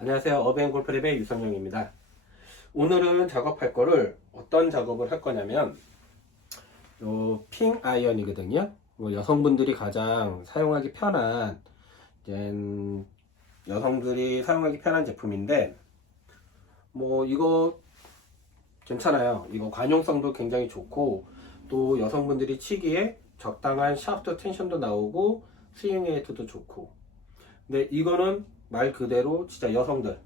안녕하세요. 어벤골프랩의 유성영입니다. 오늘은 작업할 거를 어떤 작업을 할 거냐면 요 핑 아이언이거든요. 여성분들이 가장 사용하기 편한 여성들이 사용하기 편한 제품인데 이거 괜찮아요. 이거 관용성도 굉장히 좋고 또 여성분들이 치기에 적당한 샤프트 텐션도 나오고 스윙 웨이트도 좋고, 근데 이거는 말 그대로 진짜 여성들,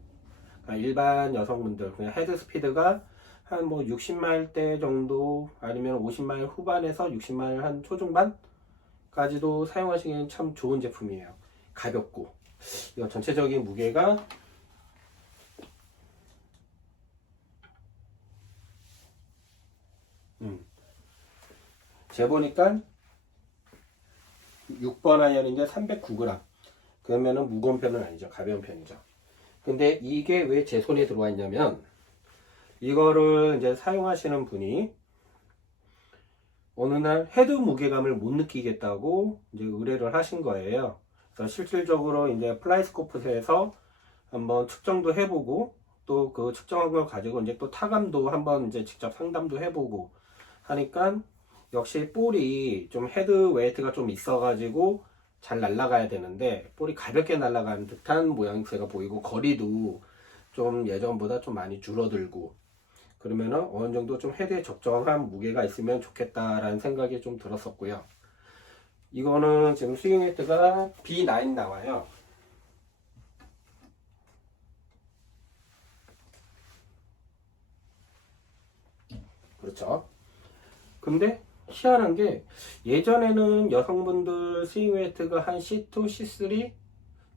일반 여성분들, 그냥 헤드 스피드가 한 60마일대 정도 아니면 50마일 후반에서 60마일 한 초중반까지도 사용하시기엔 참 좋은 제품이에요. 가볍고 이거 전체적인 무게가 재보니까 6번 아이언인데 309g. 그러면은 무거운 편은 아니죠. 가벼운 편이죠. 근데 이게 왜 제 손에 들어와 있냐면, 이거를 이제 사용하시는 분이 어느 날 헤드 무게감을 못 느끼겠다고 이제 의뢰를 하신 거예요. 그래서 실질적으로 이제 플라이스코프에서 한번 측정도 해보고, 또 그 측정한 걸 가지고 이제 또 타감도 한번 이제 직접 상담도 해보고 하니까, 역시 볼이 좀 헤드 웨이트가 좀 있어가지고 잘 날아가야 되는데 볼이 가볍게 날아가는 듯한 모양새가 보이고, 거리도 좀 예전보다 좀 많이 줄어들고, 그러면은 어느 정도 좀 헤드에 적정한 무게가 있으면 좋겠다라는 생각이 좀 들었었고요. 이거는 지금 스윙 웨이트가 B9 나와요. 그렇죠. 근데 희한한 게, 예전에는 여성분들 스윙 웨이트가 한 C2, C3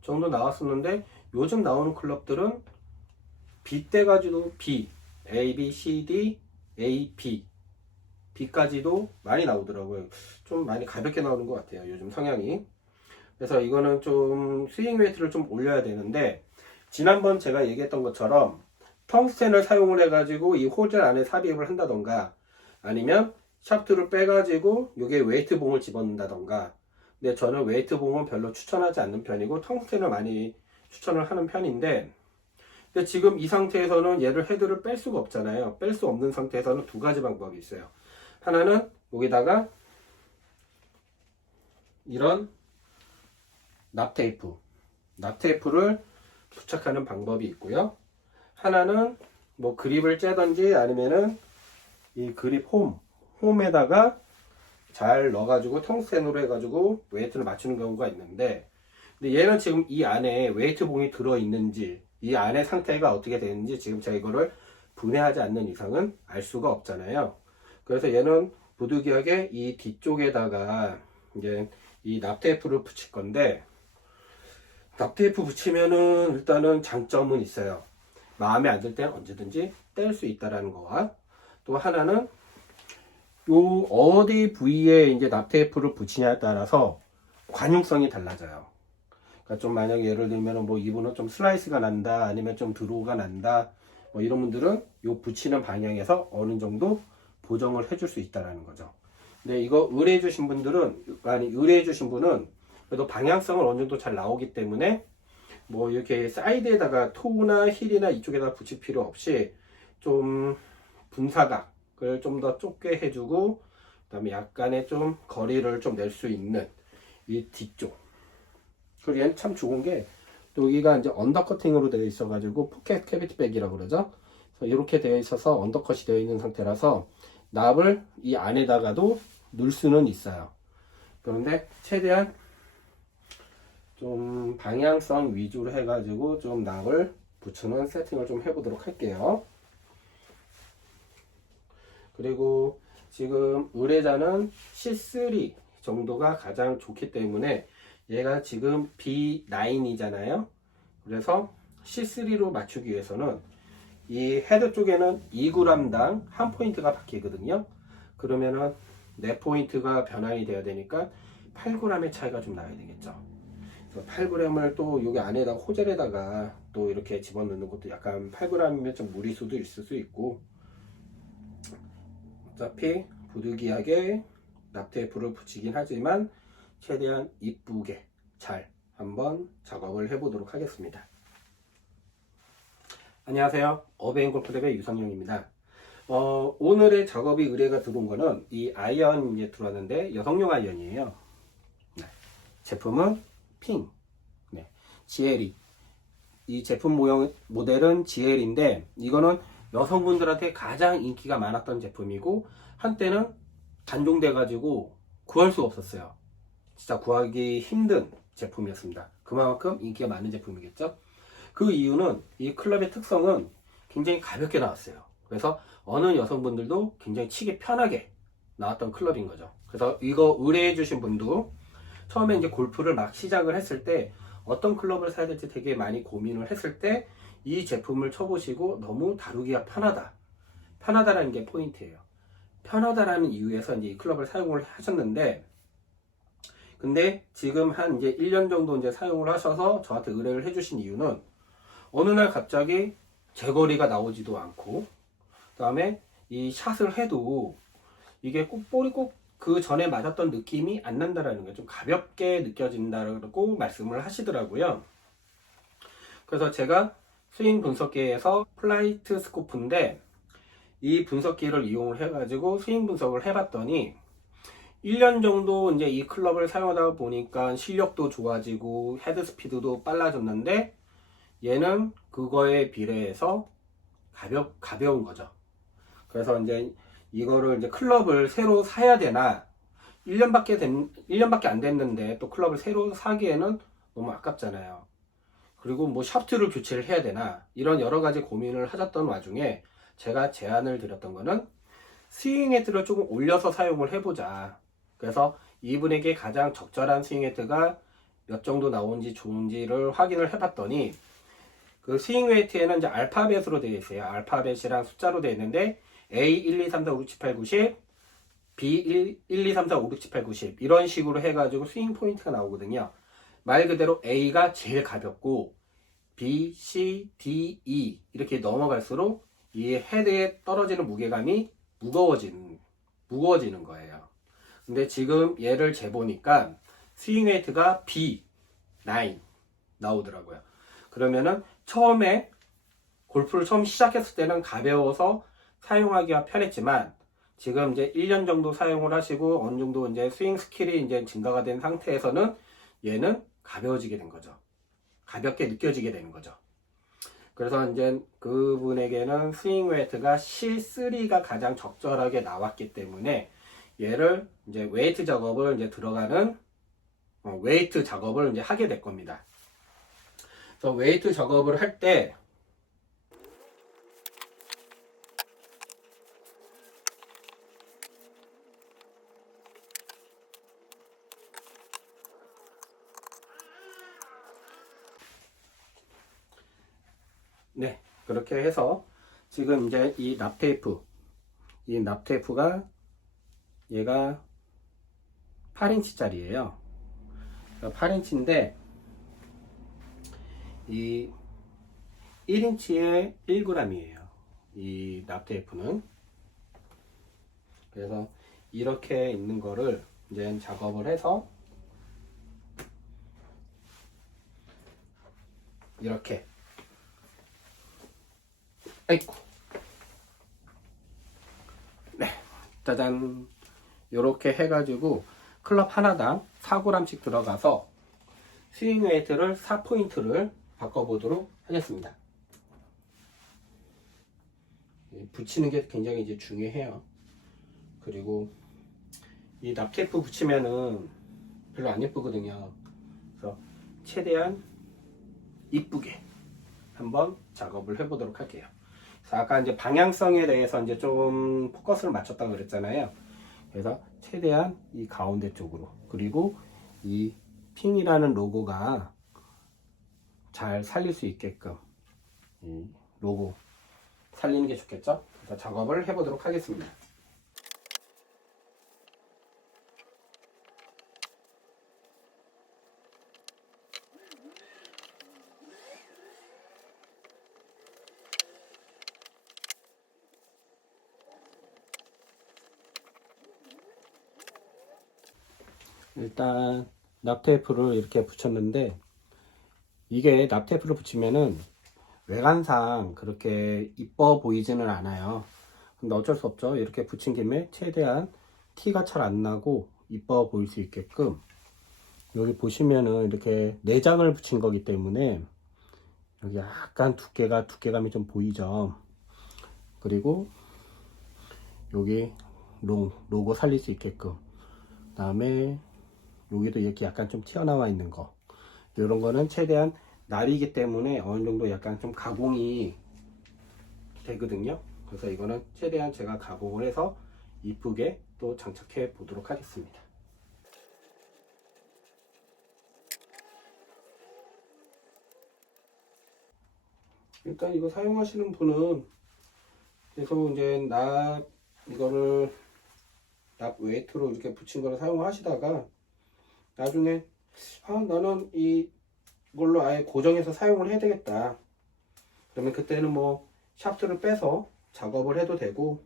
정도 나왔었는데, 요즘 나오는 클럽들은 B 때까지도 B, A, B, C, D, A, B, B까지도 많이 나오더라고요. 좀 많이 가볍게 나오는 것 같아요, 요즘 성향이. 그래서 이거는 좀 스윙 웨이트를 좀 올려야 되는데, 지난번 제가 얘기했던 것처럼 텅스텐을 사용을 해가지고 이 호젤 안에 삽입을 한다던가, 아니면 샤프트를 빼가지고 이게 웨이트 봉을 집어넣는다던가. 근데 저는 웨이트 봉은 별로 추천하지 않는 편이고 텅스텐을 많이 추천을 하는 편인데, 근데 지금 이 상태에서는 얘를 헤드를 뺄 수가 없잖아요. 뺄 수 없는 상태에서는 두 가지 방법이 있어요. 하나는 여기다가 이런 납테이프를 부착하는 방법이 있고요. 하나는 그립을 째든지 아니면은 이 그립 홈에다가 잘 넣어가지고 텅스텐으로 해가지고 웨이트를 맞추는 경우가 있는데, 근데 얘는 지금 이 안에 웨이트 봉이 들어있는지, 이 안에 상태가 어떻게 되는지 지금 제가 이거를 분해하지 않는 이상은 알 수가 없잖아요. 그래서 얘는 부득이하게 이 뒤쪽에다가 이제 이 납테이프를 붙일 건데, 납테이프 붙이면은 일단은 장점은 있어요. 마음에 안 들 때는 언제든지 뗄 수 있다라는 거와, 또 하나는 요 어디 부위에 이제 납테이프를 붙이냐에 따라서 관용성이 달라져요. 그러니까 좀 만약에 예를 들면 이분은 좀 슬라이스가 난다, 아니면 좀 드로우가 난다, 이런 분들은 요 붙이는 방향에서 어느 정도 보정을 해줄 수 있다라는 거죠. 근데 이거 의뢰해 주신 분은 그래도 방향성을 어느 정도 잘 나오기 때문에 이렇게 사이드에다가 토우나 힐이나 이쪽에다 붙일 필요 없이 좀 분사각을 좀 더 좁게 해주고, 그 다음에 약간의 좀 거리를 좀 낼 수 있는 이 뒤쪽. 그리고 얘는 참 좋은 게, 여기가 이제 언더커팅으로 되어 있어가지고 포켓 캐비티 백이라고 그러죠. 그래서 이렇게 되어 있어서 언더컷이 되어 있는 상태라서 납을 이 안에다가도 넣을 수는 있어요. 그런데 최대한 좀 방향성 위주로 해가지고 좀 납을 붙이는 세팅을 좀 해보도록 할게요. 그리고 지금 의뢰자는 C3 정도가 가장 좋기 때문에, 얘가 지금 B9이잖아요. 그래서 C3로 맞추기 위해서는 이 헤드 쪽에는 2g당 한 포인트가 바뀌거든요. 그러면은 4포인트가 변환이 돼야 되니까 8g의 차이가 좀 나야 되겠죠. 그래서 8g을 또 여기 안에다 호젤에다가 또 이렇게 집어넣는 것도 약간 8g이면 좀 무리수도 있을 수 있고, 어차피 부득이하게 납테이프를 붙이긴 하지만 최대한 이쁘게 잘 한번 작업을 해 보도록 하겠습니다. 안녕하세요. 어베인골프랩의 유성룡입니다. 오늘의 작업이 의뢰가 들어온 거는 이 아이언 이제 들어왔는데 여성용 아이언이에요. 네. 제품은 핑, 네. GLE. 이 제품 모델은 GL인데 이거는 여성분들한테 가장 인기가 많았던 제품이고 한때는 단종돼 가지고 구할 수 없었어요. 진짜 구하기 힘든 제품이었습니다. 그만큼 인기가 많은 제품이겠죠. 그 이유는 이 클럽의 특성은 굉장히 가볍게 나왔어요. 그래서 어느 여성분들도 굉장히 치기 편하게 나왔던 클럽인 거죠. 그래서 이거 의뢰해 주신 분도 처음에 이제 골프를 막 시작을 했을 때 어떤 클럽을 사야 될지 되게 많이 고민을 했을 때 이 제품을 쳐보시고 너무 다루기가 편하다라는 게 포인트예요. 편하다라는 이유에서 이제 이 클럽을 사용을 하셨는데, 근데 지금 한 이제 1년 정도 이제 사용을 하셔서 저한테 의뢰를 해주신 이유는 어느 날 갑자기 제거리가 나오지도 않고, 그 다음에 이 샷을 해도 이게 볼이 꼭 그 전에 맞았던 느낌이 안 난다라는 게 좀 가볍게 느껴진다고 말씀을 하시더라고요. 그래서 제가 스윙 분석기에서 플라이트 스코프인데 이 분석기를 이용을 해가지고 스윙 분석을 해봤더니 1년 정도 이제 이 클럽을 사용하다 보니까 실력도 좋아지고 헤드 스피드도 빨라졌는데 얘는 그거에 비례해서 가벼운 거죠. 그래서 이제 이거를 이제 클럽을 새로 사야 되나 1년밖에 안 됐는데 또 클럽을 새로 사기에는 너무 아깝잖아요. 그리고 뭐 샤프트를 교체를 해야 되나 이런 여러 가지 고민을 하셨던 와중에 제가 제안을 드렸던 거는 스윙 헤드를 조금 올려서 사용을 해보자. 그래서 이분에게 가장 적절한 스윙 헤드가 몇 정도 나오는지 좋은지를 확인을 해봤더니 그 스윙 웨이트에는 이제 알파벳으로 되어 있어요. 알파벳이랑 숫자로 되어 있는데 A 1, 2, 3, 4, 5, 6, 7, 8, 90, B 1, 2, 3, 4, 5, 6, 7, 8, 90 이런 식으로 해가지고 스윙 포인트가 나오거든요. 말 그대로 A가 제일 가볍고 B, C, D, E 이렇게 넘어갈수록 이 헤드에 떨어지는 무게감이 무거워지는 거예요. 근데 지금 얘를 재보니까 스윙 웨이트가 B9 나오더라고요. 그러면은 처음에 골프를 처음 시작했을 때는 가벼워서 사용하기가 편했지만 지금 이제 1년 정도 사용을 하시고 어느 정도 이제 스윙 스킬이 이제 증가가 된 상태에서는 얘는 가벼워지게 된 거죠. 가볍게 느껴지게 되는 거죠. 그래서 이제 그분에게는 스윙 웨이트가 C3가 가장 적절하게 나왔기 때문에 얘를 이제 웨이트 작업을 이제 들어가는 웨이트 작업을 이제 하게 될 겁니다. 그래서 웨이트 작업을 할 때 네, 그렇게 해서 지금 이제 이 납테이프가 얘가 8인치짜리예요. 8인치인데 이 1인치에 1g이에요. 이 납테이프는. 그래서 이렇게 있는 거를 이제 작업을 해서 이렇게 아이고 네 짜잔 이렇게 해가지고 클럽 하나당 4g씩 들어가서 스윙 웨이트를 4포인트를 바꿔보도록 하겠습니다. 붙이는 게 굉장히 이제 중요해요. 그리고 이 납테이프 붙이면은 별로 안 예쁘거든요. 그래서 최대한 이쁘게 한번 작업을 해보도록 할게요. 그래서 아까 이제 방향성에 대해서 이제 좀 포커스를 맞췄다고 그랬잖아요. 그래서 최대한 이 가운데 쪽으로, 그리고 이 핑이라는 로고가 잘 살릴 수 있게끔 이 로고 살리는 게 좋겠죠? 그래서 작업을 해보도록 하겠습니다. 일단 납테이프를 이렇게 붙였는데 이게 납테이프를 붙이면은 외관상 그렇게 이뻐 보이지는 않아요. 근데 어쩔 수 없죠. 이렇게 붙인 김에 최대한 티가 잘 안 나고 이뻐 보일 수 있게끔 여기 보시면은 이렇게 내장을 붙인 거기 때문에 여기 약간 두께감이 좀 보이죠. 그리고 여기 로고 살릴 수 있게끔, 그 다음에 여기도 이렇게 약간 좀 튀어나와 있는 거, 이런 거는 최대한 날이기 때문에 어느 정도 약간 좀 가공이 되거든요. 그래서 이거는 최대한 제가 가공을 해서 이쁘게 또 장착해 보도록 하겠습니다. 일단 이거 사용하시는 분은 계속 이제 이거를 납 웨이트로 이렇게 붙인 거를 사용하시다가 나중에 나는 이걸로 아예 고정해서 사용을 해야 되겠다, 그러면 그때는 뭐 샤프트를 빼서 작업을 해도 되고,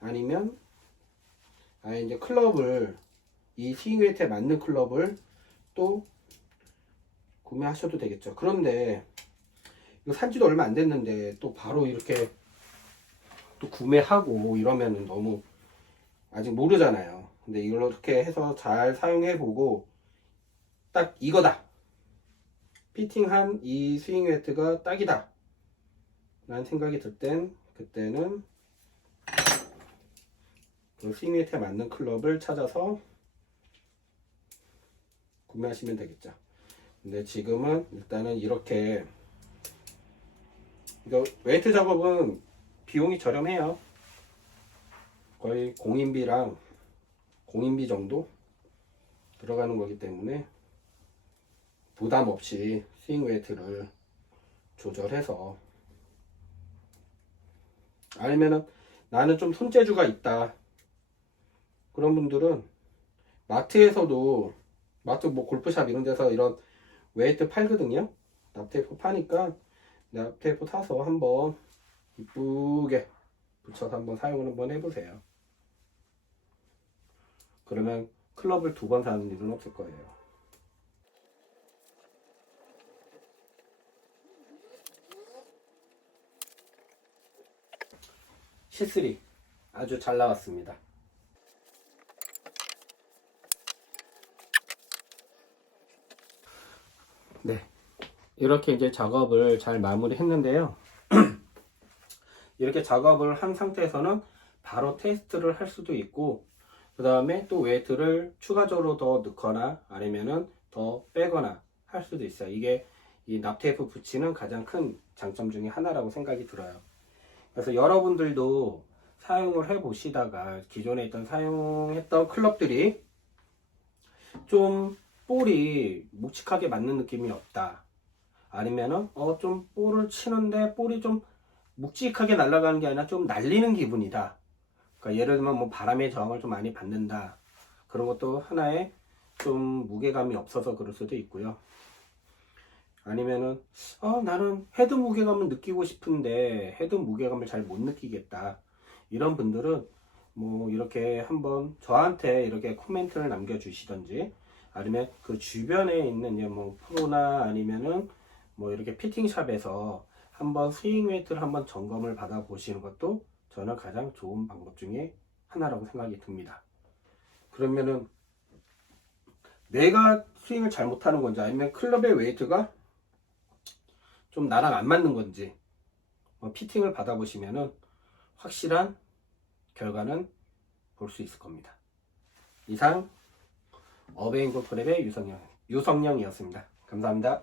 아니면 아예 이제 클럽을, 이 스윙 웨이트에 맞는 클럽을 또 구매하셔도 되겠죠. 그런데 이거 산지도 얼마 안 됐는데 또 바로 이렇게 또 구매하고 이러면은 너무 아직 모르잖아요. 근데 이걸로 이렇게 해서 잘 사용해보고 딱 이거다, 피팅한 이 스윙 웨이트가 딱이다 라는 생각이 들 땐, 그때는 그 스윙 웨이트에 맞는 클럽을 찾아서 구매하시면 되겠죠. 근데 지금은 일단은 이렇게, 이거 웨이트 작업은 비용이 저렴해요. 거의 공인비 정도 들어가는 거기 때문에 부담 없이 스윙 웨이트를 조절해서, 아니면은 나는 좀 손재주가 있다 그런 분들은 마트 뭐 골프샵 이런 데서 이런 웨이트 팔거든요. 납테이프 파니까 납테이프 사서 한번 이쁘게 붙여서 한번 사용을 한번 해보세요. 그러면 클럽을 2번 사는 일은 없을 거예요. C3 아주 잘 나왔습니다. 네, 이렇게 이제 작업을 잘 마무리 했는데요. 이렇게 작업을 한 상태에서는 바로 테스트를 할 수도 있고, 그 다음에 또 웨이트를 추가적으로 더 넣거나 아니면은 더 빼거나 할 수도 있어요. 이게 이 납테이프 붙이는 가장 큰 장점 중에 하나라고 생각이 들어요. 그래서 여러분들도 사용을 해 보시다가 기존에 있던 사용했던 클럽들이 좀 볼이 묵직하게 맞는 느낌이 없다, 아니면은 좀 볼을 치는데 볼이 좀 묵직하게 날아가는 게 아니라 좀 날리는 기분이다, 그러니까 예를 들면 뭐 바람의 저항을 좀 많이 받는다, 그런 것도 하나의 좀 무게감이 없어서 그럴 수도 있고요. 아니면은 나는 헤드 무게감을 느끼고 싶은데 헤드 무게감을 잘 못 느끼겠다, 이런 분들은 뭐 이렇게 한번 저한테 이렇게 코멘트를 남겨주시던지, 아니면 그 주변에 있는 뭐 프로나 아니면은 뭐 이렇게 피팅샵에서 한번 스윙 웨이트를 한번 점검을 받아 보시는 것도 저는 가장 좋은 방법 중에 하나라고 생각이 듭니다. 그러면은 내가 스윙을 잘못하는 건지, 아니면 클럽의 웨이트가 좀 나랑 안 맞는 건지 피팅을 받아 보시면은 확실한 결과는 볼 수 있을 겁니다. 이상 어베인 골프랩의 유성영이었습니다. 감사합니다.